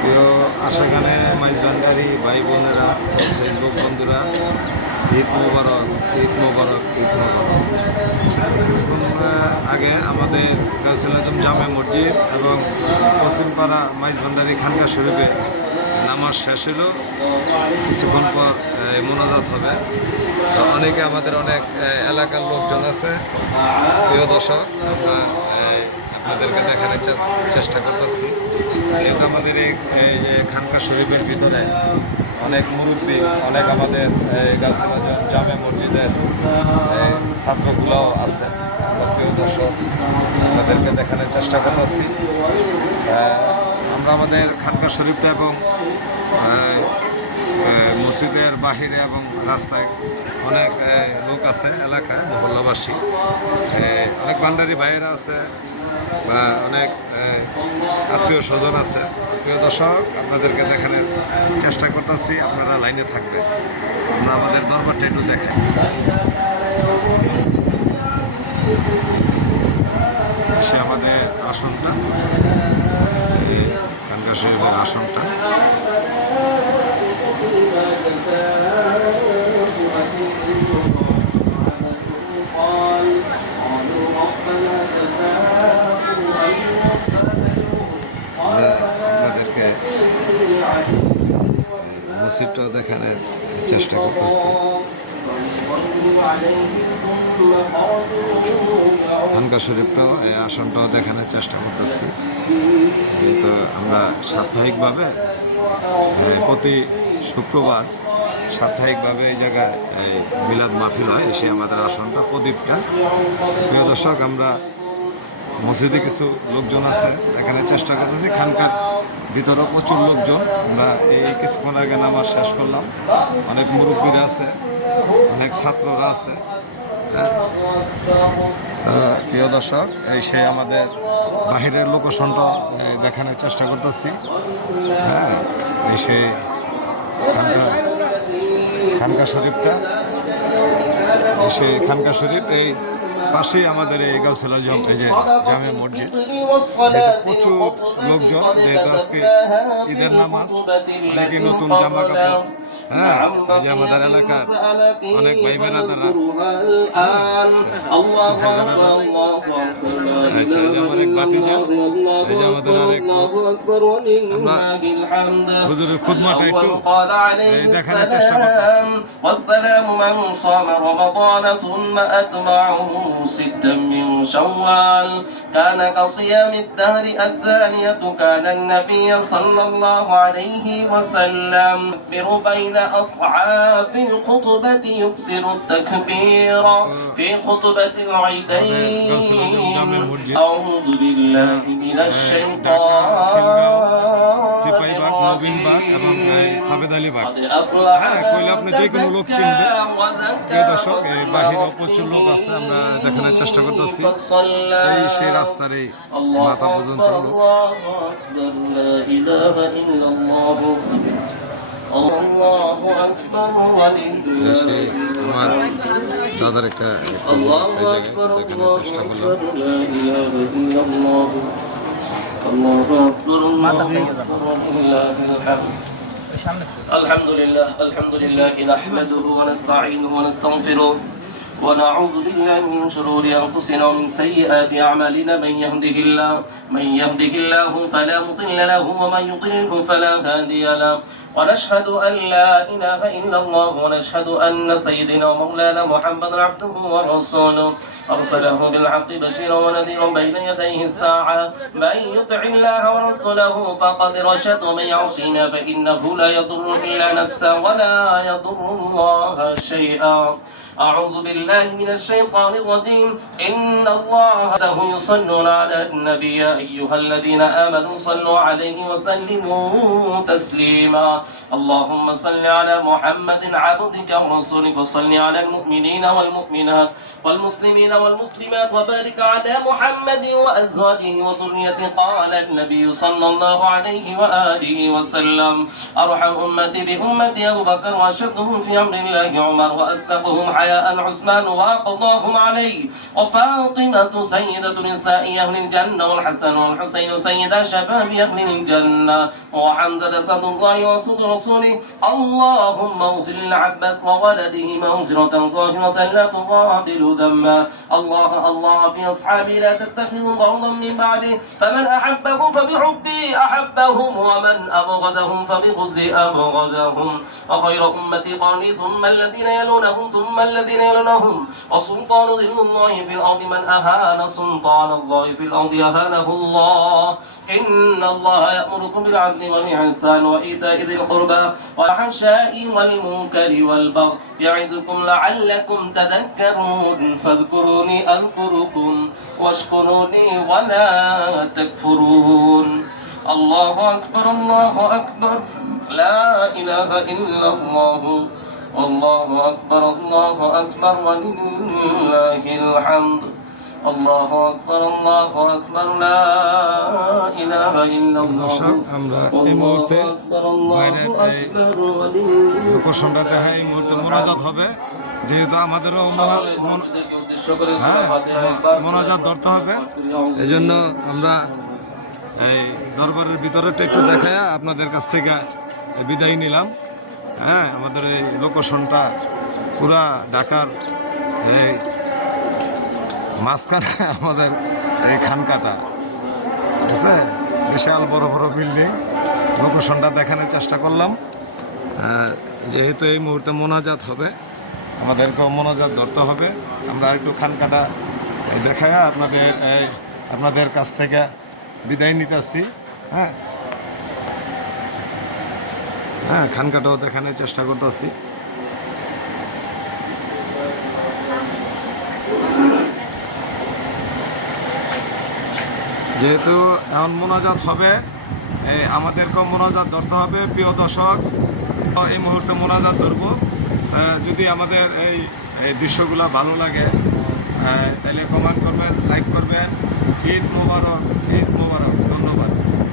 প্রিয় আশাখানে মাইজবান্ডারি ভাই বোনেরা, ফেসবুক বন্ধুরা, ঈদ মোবারক, ঈদ মোবারক, ঈদ মোবারক। কিছুক্ষণ আগে আমাদের গাউসুল আজম জামে মসজিদ এবং পশ্চিমপাড়া মাইজবান্ডারি খানকা শরীফে নামাজ শেষ হলো। কিছুক্ষণ পর মোনাজাত হবে। তো অনেকে আমাদের অনেক এলাকার লোকজন আছে। প্রিয় দর্শক, আমরা আপনাদেরকে দেখানোর চেষ্টা করতেছি। এই যে আমাদের এই খানকা শরীফের ভিতরে অনেক মুরব্বী, অনেক আমাদের গাউসুল আজম জামে মসজিদের ছাত্রগুলোও আছে। প্রিয় দর্শক, আপনাদেরকে দেখানোর চেষ্টা করতেছি। আমরা আমাদের খানকা শরীফটা এবং মসজিদের বাহিরে এবং রাস্তায় অনেক লোক আছে, এলাকায় মহল্লাবাসী, অনেক ভান্ডারি ভাইয়েরা আছে বা অনেক আত্মীয় স্বজন আছে। প্রিয় দর্শক, আপনাদেরকে দেখানোর চেষ্টা করতেছি, আপনারা লাইনে থাকবেন। আমরা আমাদের দরবারটা একটু দেখাই। সে আমাদের আসনটা, খানকা শরীফের আসনটা। আপনাদেরকে মসজিদটা দেখানোর চেষ্টা করতেছি। খানকা শরীফটাও এই আসনটাও দেখানোর চেষ্টা করতেছি। তো আমরা সাপ্তাহিকভাবে প্রতি শুক্রবার সাপ্তাহিকভাবে এই জায়গায় এই মিলাদ মাহফিল হয়। এসে আমাদের আসনটা, প্রদীপটা। প্রিয় দর্শক, আমরা মসজিদে কিছু লোকজন আছে, দেখানোর চেষ্টা করতেছি। খানকার ভিতরেও প্রচুর লোকজন। আমরা এই কিছুক্ষণ আগে নামাজ শেষ করলাম। অনেক মুরব্বীরা আছে, অনেক ছাত্ররা আছে। প্রিয় দর্শক, এই সেই আমাদের বাহিরের লোকেশনটা দেখানোর চেষ্টা করতেছি। হ্যাঁ, এই সেই খানকা শরীফটা, সেই খানকা শরীফ। এই পাশেই আমাদের এই গাউসুল আজম এই যে জামে মসজিদ। প্রচুর লোকজন, যেহেতু আজকে ঈদের নামাজ, অনেকে নতুন জামা কাপড়। হ্যাঁ, এই যে আমাদের এলাকার অনেক ভাই বেড়াদারা, আচ্ছা, এই যে আমার এক বাতিজা, এই যে আমাদের আরেক, আমরা হুজুরের খুদমাটা একটু দেখানোর চেষ্টা করতেছি। ستا من شوال كان كصيام الدهر الثانية كان النبي صلى الله عليه وسلم يكبر بين أصحاب الخطبة يكثر التكبير في خطبة العيدين أعوذ بالله من الشيطان সিপাহীবাগ, নবীনবাগ এবং সাবেদ আলীবাগ। হ্যাঁ, কইলে আপনি যে কোনো লোক চিনবে। প্রিয় দর্শক, এই বাহিরে প্রচুর লোক আছে, আমরা দেখানোর চেষ্টা করতেছি। এই সেই রাস্তার এই মাথা পর্যন্ত লোক। সেই আমার দাদার একটা জায়গায় দেখানোর চেষ্টা করলাম। الحمد لله نحمده ونستعينه ونستغفره ونعوذ بالله من شرور أنفسنا ومن سيئات أعمالنا. من يهده الله فلا مضل له ومن يضلله فلا هادي له. ونشهد أن لا إله إلا الله ونشهد أن سيدنا مولانا محمد عبده ورسوله أرسله بالحق بشيرا ونذيرا بين يديه الساعة. من يطع الله ورسوله فقد رشد ومن يعصينا فإنه لا يضر إلا نفسه ولا يضر الله شيئا. أعوذ بالله من الشيطان الرجيم. إن الله يصلون على النبي يا أيها الذين آمنوا صلوا عليه وسلموا تسليما. اللهم صل على محمد عبدك ورسولك وصل على المؤمنين والمؤمنات والمسلمين والمسلمات وبارك على محمد وأزواجه وذريته. قال النبي صلى الله عليه وآله وسلم أرحم أمتي بأمتي أبو بكر وأشدهم في أمر الله عمر وأصدقهم حياة يحيى العثمان وقضاهم عليه وفاطمة سيدة نساء أهل الجنة والحسن والحسين سيدا شباب أهل الجنة وحمزة أسد الله وأسد رسوله اللهم اغفر للعباس وولده مغفرة ظاهرة لا تغادر ذنبا الله في أصحابي لا تتخذوا بعضا من بعده فمن أحبهم فبحبي أحبهم ومن أبغضهم فبغضي أبغضهم وخير أمتي قرني ثم الذين يلونهم ثم الذين يلونهم وسلطان ظل الله في الأرض من أهان سلطان الله في الأرض أهانه الله إن الله يأمركم بالعدل والإحسان وإيتاء ذي القربى والفحشاء والمنكر والبغي يعظكم لعلكم تذكرون فاذكروني أذكركم واشكروني ولا تكفرون الله أكبر لا إله إلا الله والله أكبر ولله الحمد الله أكبر لا إله إلا দর্শক الله আমরা এই মুহূর্তে বাইরের এই লোকেশনটা দেখা এই মুহূর্তে মোনাজাত হবে যেহেতু আমাদেরও মোনাজাত ধরতে হবে এই জন্য আমরা এই দরবারের ভিতরেটা একটু দেখায় আপনাদের কাছ থেকে বিদায় নিলাম। হ্যাঁ, আমাদের এই লোকেশনটা পুরা ঢাকার এই মাঝখানে আমাদের এই খানকাটা, ঠিক আছে, বিশাল বড় বড় বিল্ডিং। লোকেশনটা দেখানোর চেষ্টা করলাম। যেহেতু এই মুহূর্তে মোনাজাত হবে, আমাদেরকেও মোনাজাত ধরতে হবে। আমরা আরেকটু খানকাটা দেখায় আপনাদের কাছ থেকে বিদায় নিতে আসছি। হ্যাঁ, খানকাটাও দেখানোর চেষ্টা করতেছি। যেহেতু এখন মোনাজাত হবে, আমাদেরকেও মোনাজাত ধরতে হবে। প্রিয় দর্শক, এই মুহূর্তে মোনাজাত ধরব। যদি আমাদের এই দৃশ্যগুলো ভালো লাগে তাহলে কমেন্ট করবেন, লাইক করবেন। ঈদ মোবারক।